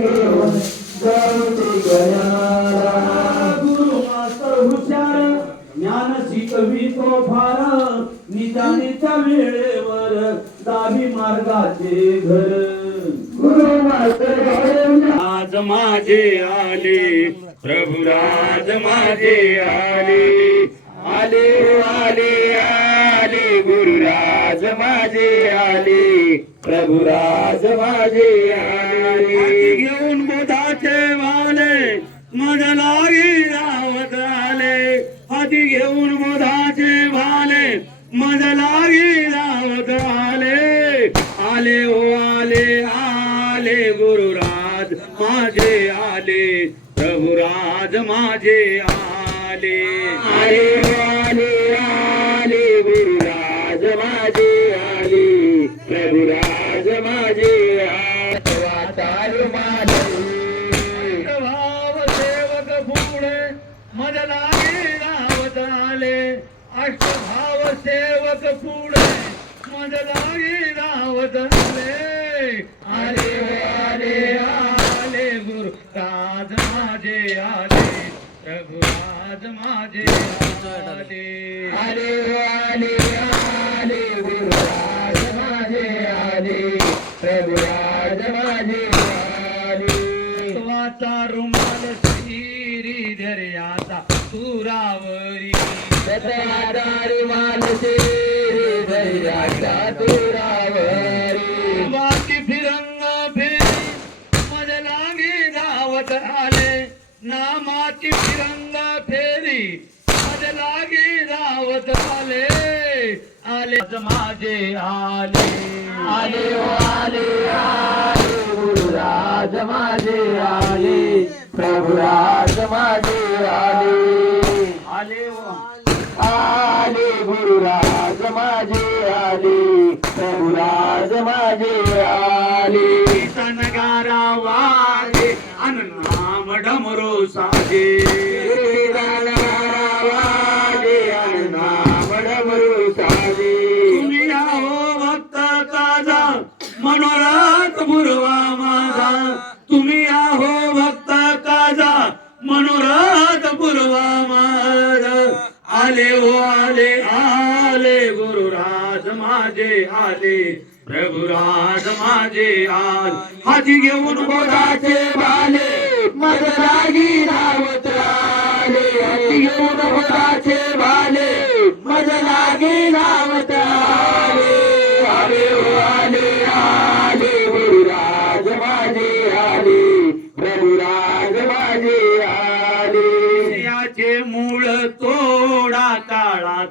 घेऊन गुरु मास्तर हुशार ज्ञान फार वेळेवर दावी मार्गाचे घर गुरु मास्तर आज माझे आले प्रभुराज माझे आले. आले आले आले. गुरुराज माझे आले. प्रभुराज माझे आले. घेऊन बोधाचे वाले माझ्या लागी रावत आले. हाती घेऊन बोधाचे भाले माझ्या लागी रावत आले. आले ओ आले आले गुरुराज माझे आले. प्रभुराज माझे आले. आले आले आले प्रभुराज माझे भाव सेवक पुढे माझ्या लागे रावत आले अष्टभाव सेवक पुढे माझ्या लागे रावत आले आले आले आले गुरु राज माझे आले प्रभु राज माझे आले आले आले आले वाचा रुमाल श्री धर्याचा सुरावरी सतरादारी मानसे धैर्याच्या तुरावरी. बाकी फिरंग फेरी माझ्या लागे धावत आले. नामाची फिरंग फेरी माझ्या लागे धावत आले. आले माझे आले. आले ओ आले आले. गुरुराज माझे आले. प्रभुराज माझे आले. आले व आले गुरुराज माझे आले. प्रभुराज माझे आले. नगारा वागे अन नाम डमरो साजे. तुम्ही आहो भक्त काजा मनोरथ पुरवा माझा आले हो आले आले गुरुराज माझे आले. प्रभुराज माझे आल. हाती घेऊन बोधाचे बाले मग लागी धावत आले. हाती घेऊन बोलाचे बाले मज लागी धावत आले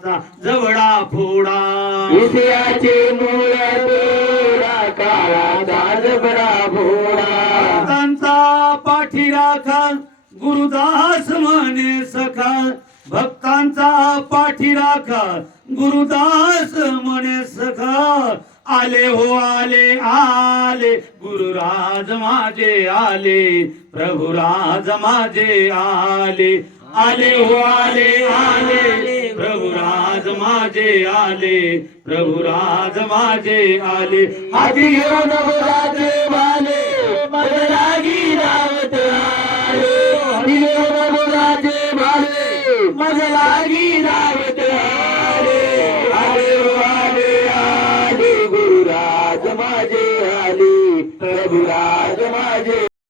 काळाचा जवळा फोडा. विषयाचे मूळ काळाचा भक्तांचा पाठी राखा गुरुदास म्हणे सखा. भक्तांचा पाठी राखा गुरुदास म्हणे सखा. आले हो आले आले. गुरुराज माझे आले. प्रभुराज माझे आले. आले हो आले आले. प्रभुराज माझे आले प्रभुराज माझे आले. हाती घेऊन बोलाचे बाले मज लागी रावत आले. हाती घेऊन बोलाचे बाले मज रावत आले. आले ओ आले आले. गुरुराज माझे आले प्रभुराज माझे